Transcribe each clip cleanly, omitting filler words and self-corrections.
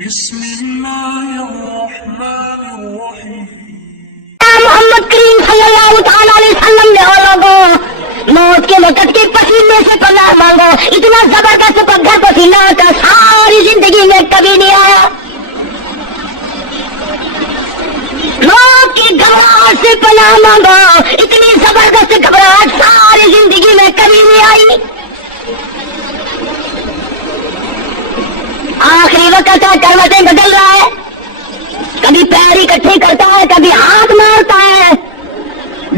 بسم اللہ الرحمن الرحیم۔ محمد کریم صلی اللہ تعالی علیہ وسلم نے لوگوں موت کے وقت کے پسینے سے پناہ مانگو، اتنا زبردست پگھر پسینہ کا ساری زندگی میں کبھی نہیں آیا۔ موت کی گھبراہٹ سے پناہ مانگو، اتنی زبردست گھبراہٹ ساری زندگی میں کبھی نہیں آئی۔ آخری وقت ہے، کروٹیں بدل رہا ہے، کبھی پیر اکٹھے کرتا ہے، کبھی ہاتھ مارتا ہے،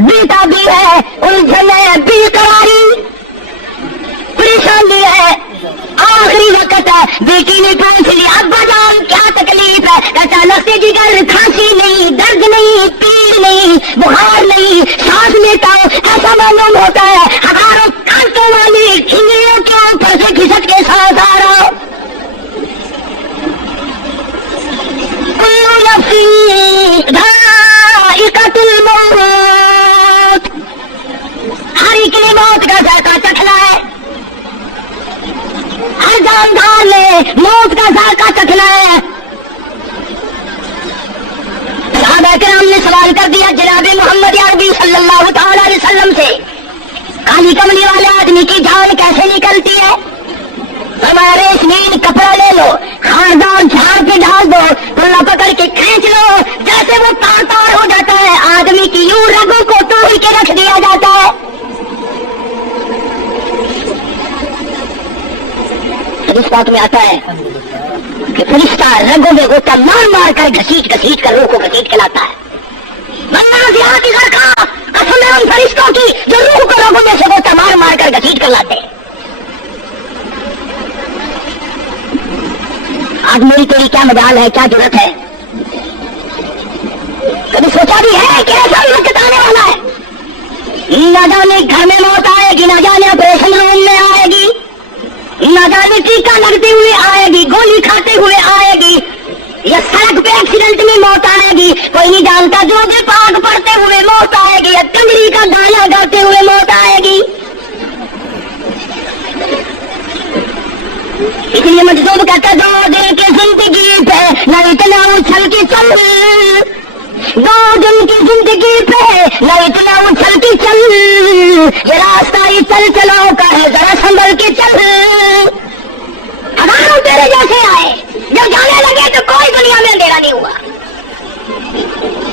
بیٹا بھی ہے، الجھن ہے، بے قراری، پریشانی ہے۔ آخری وقت ہے، بیٹی نے پوچھ لیا ابا جان کیا تکلیف ہے؟ اچانک سے جگر، کھانسی نہیں، درد نہیں، پیڑ نہیں، بخار نہیں، سانس لیتا ہوں ایسا معلوم ہوتا ہے ہزاروں کانٹوں والی کھنجریوں کے اوپر سے کھسک کے ساتھ آ رہا ہوں۔ کل نفس ذائقۃ الموت، ہر ایک نے موت کا ذائقہ چکھنا ہے، ہر جاندار نے موت کا ذائقہ چکھنا ہے۔ صحابہ کرام نے سوال کر دیا جناب محمد عربی صلی اللہ تعالی علیہ وسلم سے، کالی کملی والے آدمی کی جان کیسے نکلتی ہے؟ ہمارے ریشمین کپڑا لے لو، خاردار جھاڑ پہ ڈال دو، پلا پکڑ کے کھینچ لو، جیسے وہ تار تار ہو جاتا ہے، آدمی کی یوں رگوں کو توڑ کے رکھ دیا جاتا ہے۔ اس بات میں آتا ہے کہ فرشتہ رگوں میں غوطہ مار مار کر گھسیٹ گھسیٹ کر روح کو گھسیٹ کے لاتا ہے۔ ورنہ دیہاتی سرکار قسم ہے ان فرشتوں کی جو روح کو رگوں میں سے غوطہ مار مار کر گھسیٹ کر لاتے ہیں۔ آج میری تیری کیا مجال ہے، کیا ضرورت ہے؟ کبھی سوچا بھی ہے کہ ایسا وقت آنے والا ہے، نہ جانے گھر میں موت آئے گی، نہ جانے آپریشن روم میں آئے گی، نہ جانے ٹیکہ لگتے ہوئے آئے گی، گولی کھاتے ہوئے آئے گی، یا سڑک پہ ایکسیڈنٹ میں موت آئے گی، کوئی نہیں جانتا، جو بھی پاک پڑھتے ہوئے موت آئے گی، یا کنجری کا گانا گاتے ہوئے موت آئے گی۔ اس لیے مجذوب کہتا ہے دو دن کی زندگی پہ نہ اتنا اچھل کے چل، دو دن کی زندگی پہ نہ اتنا اچھل کے چل، یہ راستہ ہی چل چلاؤ کا ہے، ذرا سنبھل کے چل۔ ہزاروں تیرے جیسے آئے، جب جانے لگے تو کوئی دنیا میں اندھیرا نہیں ہوا۔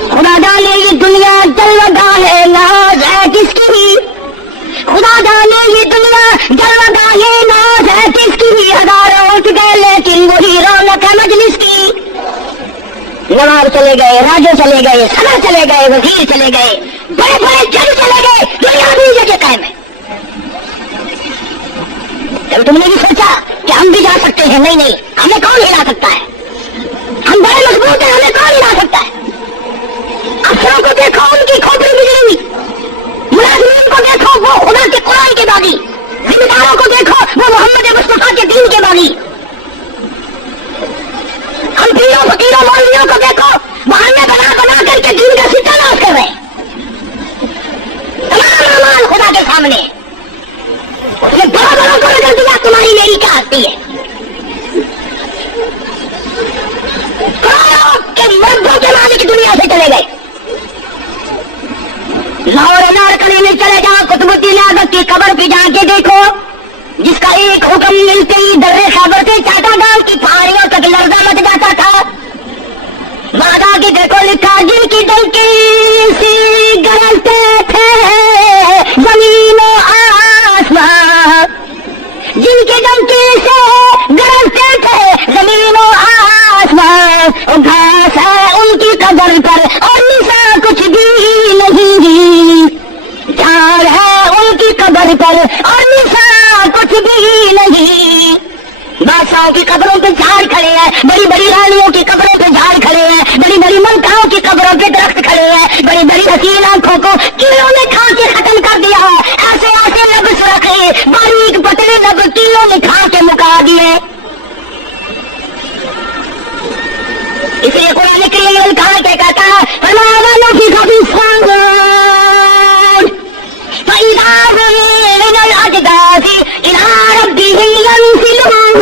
خدا جانے یہ دنیا جلوہ گاہ ہے، ناز ہے کس کی؟ خدا جانے یہ دنیا جلوہ گاہ ہے، ناز ہے کس کی؟ ہزاروں اٹھ گئے لیکن وہی رونق ہے مجلس کی۔ نواب چلے گئے، راجو چلے گئے، صدر چلے گئے، وزیر چلے گئے، بڑے بڑے جج چلے گئے، دنیا بھی جگہ قائم ہے۔ جب تم نے بھی سوچا کہ ہم بھی جا سکتے ہیں، نہیں نہیں، ہمیں کون ہلا سکتا ہے؟ ہم بڑے مضبوط ہیں، ہمیں کون ہلا سکتا ہے؟ افسروں کو دیکھو، ان کی کھوپڑی بگڑی ہوئی، ملازمین کو دیکھو، وہ خدا کے قرآن کے باغی، ذمہ داروں کو دیکھو، وہ محمد مصطفیٰ کے دین کے باغی۔ ہم پیروں فقیروں مولویوں کو دیکھو، بہانے بنا بنا کر کے دین کا ستہ ناز کر رہے ہیں۔ تمام اعمال خدا کے سامنے، اس نے بڑا بڑا کو نظر دیا، تمہاری میری کیا ہستی ہے؟ کہ مردوں کے مالک دنیا سے چلے گئے۔ لاہور نارکلی میں چلے جا، قطب الدین اعظم کی قبر پہ جا کے دیکھو، جس کا ایک حکم ملتے ہی درے خیبر سے چاٹا گاؤں کی پہاڑیوں تک لرزہ مچ جاتا تھا۔ وعدہ کی دیکھو لکھا، جن کی ڈنکی سی گرجتے تھے زمین و آسمان، جن کی ڈنکی سے گرجتے تھے زمین و آسمان، گھاس ہے ان کی قبر پر اور نساء کچھ بھی نہیں، جھاڑ ہے ان کی قبر پر اور نساء کچھ بھی نہیں۔ بادشاہوں کی قبروں پہ جھاڑ کھڑے ہیں، بڑی بڑی رانیوں کی قبروں پہ جھاڑ کھڑے ہیں، بڑی بڑی ملکاؤں کی قبروں پہ درخت کھڑے ہیں، بڑی بڑی حسین آنکھوں کو کیڑوں نے کھا کے ختم کر دیا ہے، ایسے ایسے لب سرخے، باریک پتلے لب کیڑوں نے کھا کے مکا دیے۔ اس لیے قرآن کریم کہا کہ کہتا ہے فَمَا فِي خَبِيثٍ فَإِذَا هُمْ مِنَ الْأَجْدَاثِ إِلَىٰ رَبِّهِمْ يَنْسِلُونَ۔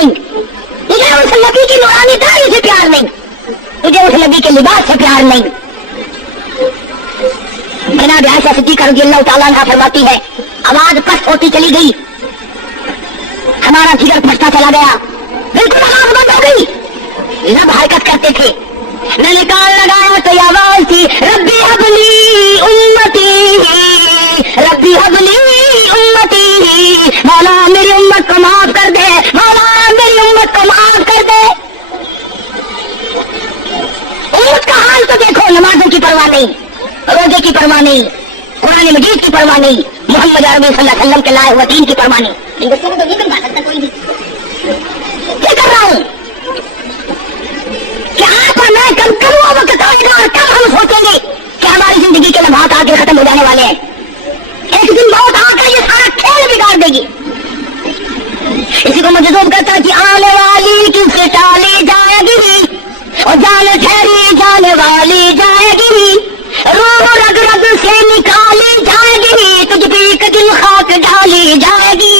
نہیں, تجھے اس نبی کی نورانی داڑھی سے پیار نہیں, تجھے اس نبی کے لباس سے پیار نہیں. جناب عائشہ صدیقہ رضی اللہ تعالیٰ عنہا فرماتی ہے آواز پست ہوتی چلی گئی, ہمارا جگر پھٹتا چلا گیا, بالکل آواز بند ہو گئی, لب حرکت کرتے تھے. میں نے کان لگایا تو یہ آواز تھی ربی حبلی امتی, ربی حبلی امتی, مولا میری امت کو معاف کر دے, مولا میری امت کو معاف کر دے. امت کا حال تو دیکھو, نمازوں کی پرواہ نہیں, روزے کی پرواہ نہیں, قرآن مجید کی پرواہ نہیں, محمد عربی صلی اللہ علیہ وسلم کے لائے ہوئے دین کی پرواہ نہیں. بچوں کو تو نہیں بنوا سکتا کوئی بھی. کیا کر رہا ہوں کہ آپ اور میں کب وہ وقت آئے گا اور کب ہم سوچیں گے کہ ہماری زندگی کے لمحات آ کے ختم ہو جانے والے ہیں. ایک دن بہت آ کر یہ سارا کھیل بگاڑ دے گی. اسی کو مجذوب کرتا کہ آنے والی کس سے ٹالی جائے گی, اور جان ٹھہری جانے والی جائے گی, رو رگ رگ سے نکالی جائے گی, تجھ بھی ایک دن خاک ڈالی جائے گی.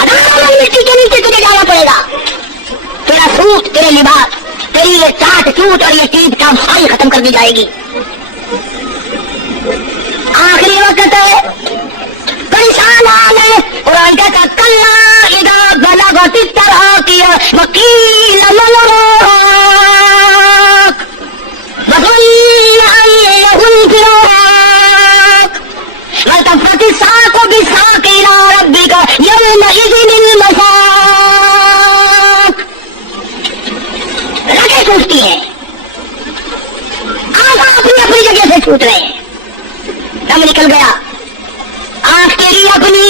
مٹی کے نیچے تجھے جانا پڑے گا. تیرا سوٹ, تیرے لباس, تیری یہ چاٹ چوٹ اور یہ چیز کا ساری ختم کر دی جائے گی. آخری وقت ہے, پریشان آنے قرآن کہتا کلا اذا بلغت التراقی وقیل من راق وظن انه الفراق والتفت الساق بالساق الى ربك يومئذ المساق. رگیں ٹوٹتی ہیں, آنکھ اپنی اپنی جگہ سے ٹوٹ رہے ہیں, دم نکل گیا. آنکھ تیری اپنی,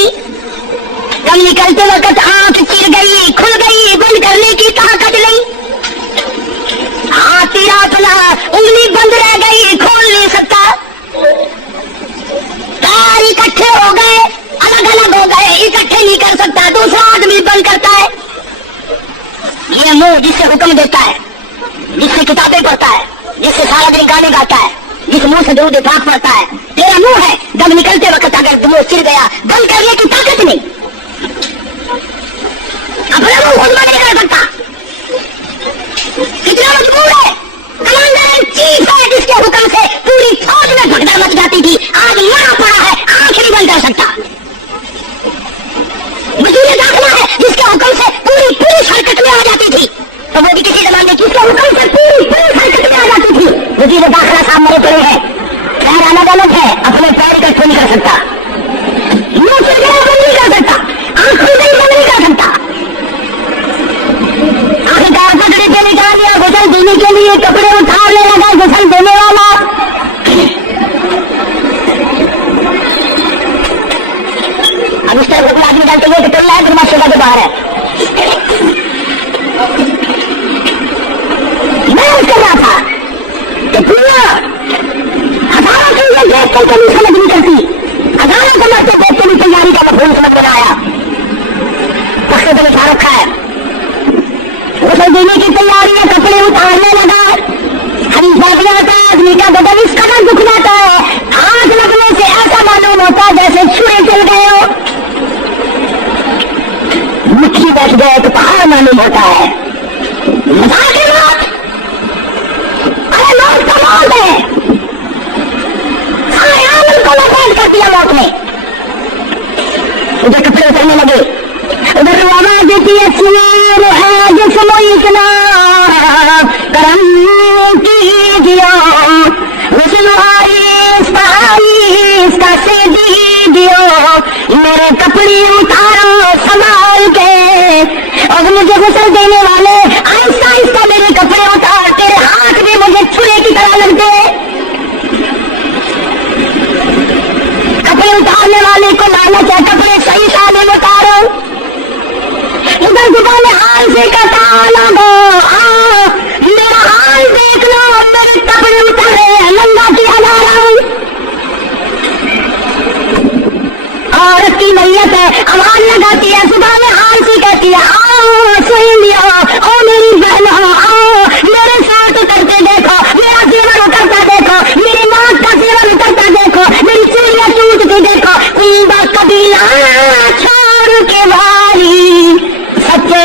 دم نکلتے وقت آنکھ چر گئی, کھل گئی, بند کرنے کی طاقت نہیں. ہاتھ تیرا اپنا, انگلی بند رہ گئی, کھول نہیں سکتا. پیر اکٹھے ہو گئے, الگ الگ ہو گئے, اکٹھے نہیں کر سکتا, دوسرا آدمی بند کرتا ہے. یہ منہ جس سے حکم دیتا ہے, جس سے کتابیں پڑھتا ہے, جس سے سارا دن گانے گاتا ہے, جس منہ سے درود پاک پڑتا ہے, تیرا منہ ہے, دم نکلتے وقت اگر منہ چر گیا, بند کرنے کی طاقت نہیں. اپنا منہ خود بند نہیں کر سکتا. کتنا مجبور ہے, کمانڈر چیف ہے جس کے حکم سے پوری فوج میں بھگدڑ مچ جاتی تھی, آج مرا پڑا ہے, آنکھ نہیں بند کر سکتا. وزیر داخلہ ہے جس کے حکم سے پوری پولیس حرکت میں آ جاتی تھی, تو وہ بھی کسی زمانے کی, اس کے حکم سے پوری پولیس حرکت میں آ جاتی تھی. وزیر داخلہ صاحب مرے پڑے ہیں, پیر الگ الگ ہے, اپنے پیر اکٹھے نہیں کر سکتا, منہ سے گرا بند نہیں کر سکتا, آنکھ کھل گئی بند نہیں کر سکتا. آخرکار پکڑے سے نکال لیا, غسل دینے کے لیے کپڑے اتارنے لگا غسل دینے والا. اب اس طرح غسل آدمی ڈالتے ہوئے کہ ٹولہ ہے, پھر شعبہ کے باہر ہے. میں کر رہا تھا کہ پورا ہزاروں چیزیں دیکھ کر کبھی سمجھ نہیں کرتی, ہزاروں سمجھتے دیکھ کے بھی تیاری کا مفہوم سمجھ میں آیا. پخے سے بچھا رکھا ہے, غسل دینے کی تیاری ہے, کپڑے اتارنے لگا. حدیث باقی آتا ہے آدمی کا بدن اس قدر دکھ جاتا ہے, ہاتھ لگنے سے ایسا معلوم ہوتا ہے جیسے چھری چل گئے ہو, مٹھی بیٹھ گئے تو پہاڑ معلوم ہوتا ہے. مزاق ہے بات, ارے موت کا موت ہے, سارے عالم کو محفوظ کر دیا موت نے. ادھر کپڑے اترنے لگے, ادھر آواز دیتی ہے سنیر ہے جسم اتنا کرم کیجیا, حسن آئیس پہائیس کا سے دیجیو, میرے کپڑے اتارو سنبھال کے, اور مجھے غسل دینے والے آہستہ آہستہ میرے کپڑے اتار, تیرے ہاتھ بھی مجھے چھرے کی طرح لگتے. کپڑے اتارنے والے کو لالچ ہے, کپڑے صحیح سالم اتارو. ادھر دکان میں حال سے کہتا لگو, میرا حال دیکھ لو, میرے کپڑے اتارے ننگا کیا جا رہا ہوں. عورت کی میت ہے, آواز لگاتی ہے, صبح میں حال سے کہتی ہے آؤ سہیلیاں, او میری بہنوں آؤ, میرے ساتھ اترتے دیکھو, میرا زیور اترتا دیکھو, میری ناک کا زیور اترتا دیکھو, میری چوڑیاں ٹوٹتی دیکھو. کبھی نہ چھوڑ کے بھاری سچے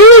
3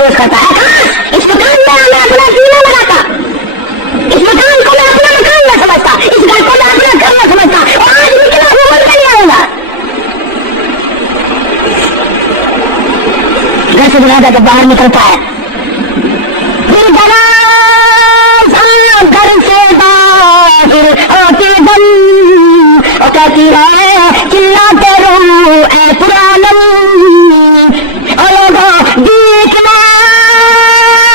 افسوس کرتا ہے کاش اس مکان میں میں اپنا سینہ لگاتا، اس مکان کو میں اپنا مکان نہ سمجھتا، اس گھر کو میں اپنا گھر نہ سمجھتا، اور آج نکلا ہوں مل کر نہیں آؤں گا۔ گھر سے جنازہ جب باہر نکلتا ہے پھر جنازہ گھر سے باہر ہوتے دم اور کہتی ہے چلاتے رہو اے پرانم، اور لوگوں دیکھنا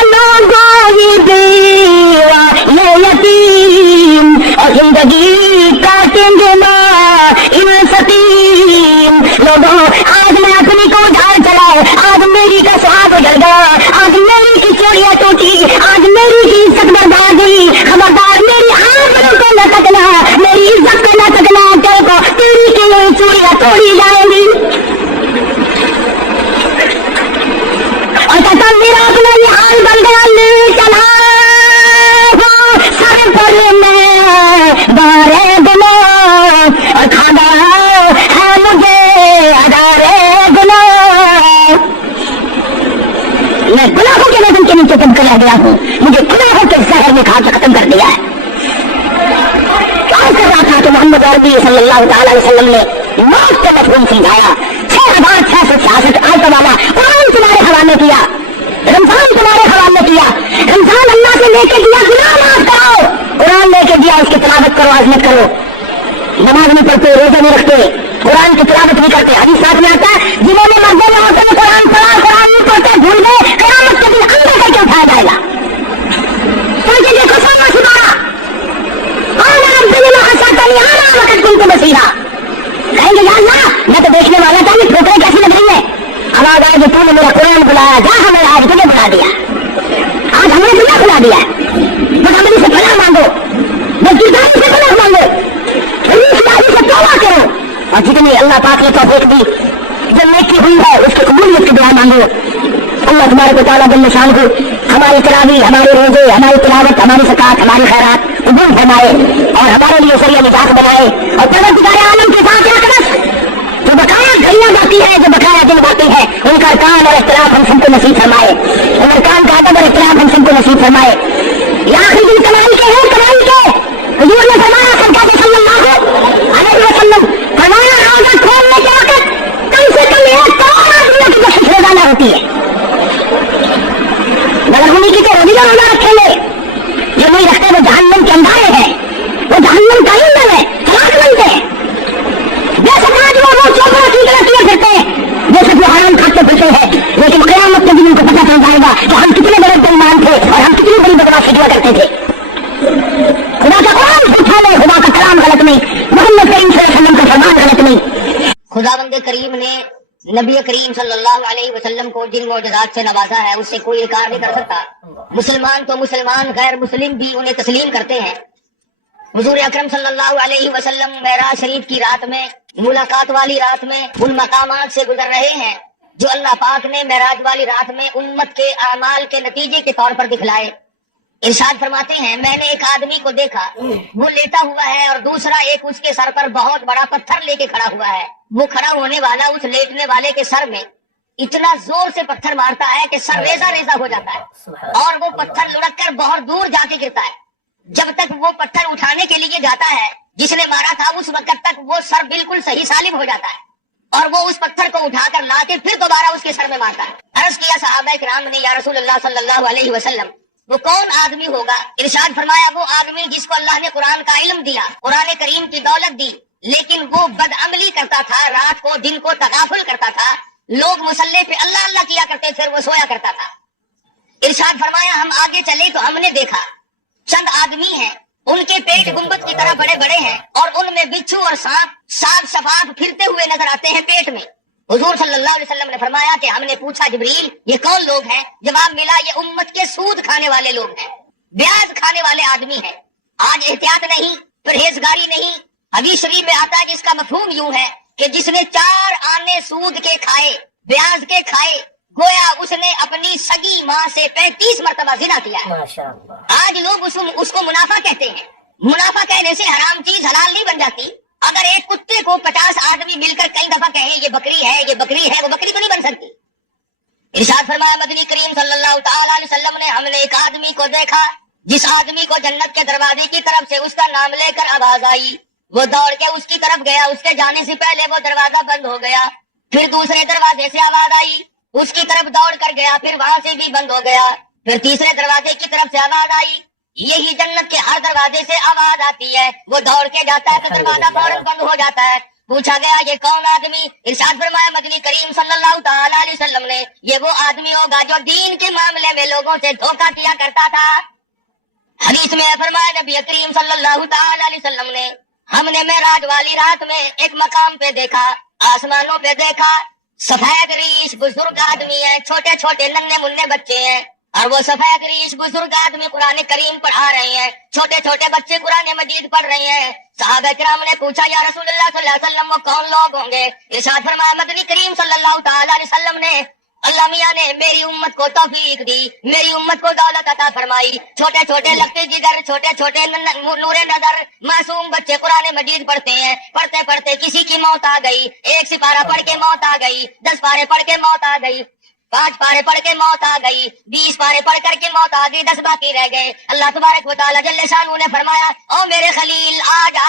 لوگوں یہ بیوہ یہ یتیم اور زندگی کاٹیں گے ماں ان ستیم۔ لوگوں آج میں اپنی کو ڈھال چلاؤ، آج میری کا سہاگ اجڑ گیا، آج میری کی چوڑیاں ٹوٹی، آج میری کی عزت برباد ہوئی، خبردار میری آنکھوں کو نہ تکنا، میری عزت کو نہ تکنا، دیکھو تیری کی یہ چوڑیاں توڑی جائیں گی۔ اور کہتا میرا اپنا یہ حال بن گیا، لے چلا سر پر میں بارے گناہ اور کھانا ہے مجھے ہزارے گناہ۔ میں گناہوں کے وزن کے نیچے دب کر رہ گیا ہوں، مجھے گناہوں کے زہر میں کھا کے ختم کر دیا ہے۔ کیا کر رہا تھا کہ محمد عربی صلی اللہ تعالی علیہ وسلم نے موت کا مفہوم سمجھایا، 6666 آیت والا قرآن تمہارے حوالے کیا، رمضان تمہارے حوالے کیا، رمضان اللہ سے لے کے دیا گناہ معاف کرو، قرآن لے کے دیا اس کی تلاوت کرو، عظمت کرو۔ نماز نہیں پڑھتے، روزے نہیں رکھتے، قرآن کی تلاوت نہیں کرتے، حدیث ساتھ میں آتا ہے جنہوں نے مردوں میں ہوتے ہیں قرآن پڑھا، قرآن نہیں پڑھتے، بھول گئے، قیامت کے دن اندر کر کے اٹھایا جائے گا۔ کیونکہ دیکھو سامنا سنارا وقت کن کو بسیرا، کہیں گے یا اللہ میں تو دیکھنے والا تھا، یہ ٹھوکریں کیسی لگ رہی ہے، آواز آئے کہ تو نے میرا قرآن بلایا، جا ہمیں آج تجھے بلا دیا، آج ہم نے تمہیں بلا دیا، بس ہمیں سے پناہ مانگو، بس جدائی سے پناہ مانگو، سے توبہ کرو، اور جتنی اللہ پاک نے توفیق دی جو نیکی ہوئی ہے اس کی قبولیت کی دعا مانگو۔ اللہ تبارک و تعالیٰ جل شانہ ہماری تراویح، ہمارے روزے، ہماری تلاوت، ہماری زکات، ہماری خیرات قبول فرمائے اور ہمارے لیے ذریعہ نجات بنائے، اور پروردگار عالم کے ساتھ اقدس جو بقایا گھڑیاں جاتی ہے، جو بقایا دن جاتی ہے، ان کا ارکان اور اختلاف ہم سب کو نصیب فرمائے، ان ارکان کا ادب اور اختلاف ہم سب کو نصیب فرمائے۔ یہ آخری دن کمائی کے ہیں، کمائی کے حضور نے فرمایا سرکار صلی اللہ علیہ وسلم فرمایا روزہ کھولنے کے وقت کم سے کم 1 کروڑ آدمیوں کی بخشش روزانہ ہوتی ہے، مگر انہیں کی تو روزہ رکھیں گے، جو نہیں رکھتے وہ جہنم کے اندھارے ہیں، وہ جہنم کا ایندھن ہے، چراغ بنتے ہیں۔ بے شک آج وہ چوکوں کی طرح کیے پھرتے ہیں، بے شک وہ حرام کھاتے پھرتے ہیں، لیکن قیامت کے دن ان کو پتہ چل جائے گا کہ ہم کتنے بڑے بےایمان تھے اور ہم کتنی بڑی بدمعاشی کیا کرتے تھے۔ خدا کا قرآن جھوٹا نہیں، خدا کا کلام غلط نہیں، محمد کریم صلی اللہ علیہ وسلم کا فرمان غلط نہیں۔ خداوند کریم نے نبی کریم صلی اللہ علیہ وسلم کو جن معجزات سے نوازا ہے اس سے کوئی انکار نہیں کر سکتا۔ مسلمان تو مسلمان، غیر مسلم بھی انہیں تسلیم کرتے ہیں۔ حضور اکرم صلی اللہ علیہ وسلم معراج شریف کی رات میں، ملاقات والی رات میں ان مقامات سے گزر رہے ہیں جو اللہ پاک نے معراج والی رات میں امت کے اعمال کے نتیجے کے طور پر دکھلائے۔ ارشاد فرماتے ہیں میں نے ایک آدمی کو دیکھا، وہ لیٹا ہوا ہے اور دوسرا ایک اس کے سر پر بہت بڑا پتھر لے کے کھڑا ہوا ہے۔ وہ کھڑا ہونے والا اس لیٹنے والے کے سر میں اتنا زور سے پتھر مارتا ہے کہ سر ریزہ ریزہ ہو جاتا ہے، اور وہ پتھر لڑک کر بہت دور جا کے گرتا ہے۔ جب تک وہ پتھر اٹھانے کے لیے جاتا ہے جس نے مارا تھا، اس وقت تک وہ سر بالکل صحیح سالم ہو جاتا ہے، اور وہ اس پتھر کو اٹھا کر لا کے پھر دوبارہ اس کے سر میں مارتا ہے۔ عرض کیا صحابہ کرام نے یا رسول اللہ صلی اللہ علیہ وسلم وہ کون آدمی ہوگا؟ ارشاد فرمایا وہ آدمی جس کو اللہ نے قرآن کا علم دیا، قرآن کریم کی دولت دی، لیکن وہ بدعملی کرتا تھا، رات کو دن کو تغافل کرتا تھا، لوگ مصلی پہ اللہ اللہ کیا کرتے پھر وہ سویا کرتا تھا۔ ارشاد فرمایا ہم آگے چلے تو ہم نے دیکھا چند آدمی ہیں، ان کے پیٹ گنبد کی طرح بڑے بڑے ہیں، اور ان میں بچھو اور سانپ صاف شفاف پھرتے ہوئے نظر آتے ہیں پیٹ میں۔ حضور صلی اللہ علیہ وسلم نے فرمایا کہ ہم نے پوچھا جبریل یہ کون لوگ ہیں؟ جواب ملا یہ امت کے سود کھانے والے لوگ ہیں، بیاج کھانے والے آدمی ہیں۔ آج احتیاط نہیں، پرہیزگاری نہیں۔ حدیث شریف میں آتا ہے جس کا مفہوم یوں ہے کہ جس نے 4 آنے سود کے کھائے، بیاج کے کھائے، گویا اس نے اپنی سگی ماں سے 35 مرتبہ زنا کیا ہے۔ آج لوگ اس کو منافع کہتے ہیں۔ منافع کہنے سے حرام چیز حلال نہیں بن جاتی۔ اگر ایک کتے کو 50 آدمی مل کر کئی دفعہ کہیں یہ بکری ہے یہ بکری ہے، وہ بکری تو نہیں بن سکتی۔ ارشاد فرمایا مدنی کریم صلی اللہ تعالی علیہ وسلم نے ہم نے ایک آدمی کو دیکھا جس آدمی کو جنت کے دروازے کی طرف سے اس کا نام لے کر آواز آئی، وہ دوڑ کے اس کی طرف گیا، اس کے جانے سے پہلے وہ دروازہ بند ہو گیا، پھر دوسرے دروازے سے آواز آئی، اس کی طرف دوڑ کر گیا، پھر وہاں سے بھی بند ہو گیا، پھر تیسرے دروازے کی طرف سے آواز آئی۔ یہی جنت کے ہر دروازے سے آواز آتی ہے، وہ دوڑ کے جاتا ہے تو دروازہ فوراً بند ہو جاتا ہے۔ پوچھا گیا یہ کون آدمی؟ ارشاد فرمایا مدنی کریم صلی اللہ تعالی علیہ وسلم نے یہ وہ آدمی ہوگا جو دین کے معاملے میں لوگوں سے دھوکہ کیا کرتا تھا۔ حدیث میں فرمایا نبی کریم صلی اللہ تعالی علیہ وسلم نے ہم نے معراج والی رات میں ایک مقام پہ دیکھا، آسمانوں پہ دیکھا، سفید ریش بزرگ آدمی ہے، چھوٹے چھوٹے ننھے منھے بچے ہیں، اور وہ سفید ریش بزرگ آدمی قرآن کریم پڑھا رہے ہیں، چھوٹے چھوٹے بچے قرآن مجید پڑھ رہے ہیں۔ صحابہ کرام نے پوچھا یا رسول اللہ صلی اللہ علیہ وسلم وہ کون لوگ ہوں گے؟ ارشاد فرمایا مدنی کریم صلی اللہ تعالی علیہ وسلم نے اللہ میاں نے میری امت کو توفیق دی، میری امت کو دولت عطا فرمائی، چھوٹے چھوٹے لگتے جگر، چھوٹے چھوٹے نور نظر معصوم بچے قرآن مجید پڑھتے ہیں، پڑھتے پڑھتے کسی کی موت آ گئی، ایک سپارہ پڑھ کے موت آ گئی، 10 پارے پڑھ کے موت آ گئی، 5 پارے پڑھ کے موت آ گئی، 20 پارے پڑھ کر کے موت آ گئی، 10 باقی رہ گئے۔ اللہ تبارک و تعالیٰ جل شانہ نے فرمایا او میرے خلیل آ جا،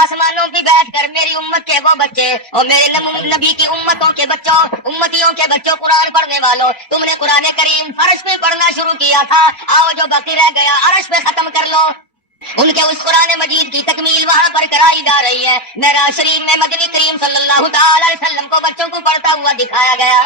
آسمانوں پہ بیٹھ کر میری امت کے وہ بچے اور میرے نبی کی امتوں کے بچوں، امتیوں کے بچوں، قرآن پڑھنے والوں، تم نے قرآن کریم فرش پہ پڑھنا شروع کیا تھا، آؤ جو باقی رہ گیا عرش پہ ختم کر لو۔ ان کے اس قرآن مجید کی تکمیل وہاں پر کرائی جا رہی ہے۔ معراج شریف میں مدنی کریم صلی اللہ تعالی علیہ وسلم کو بچوں کو پڑھتا ہوا دکھایا گیا۔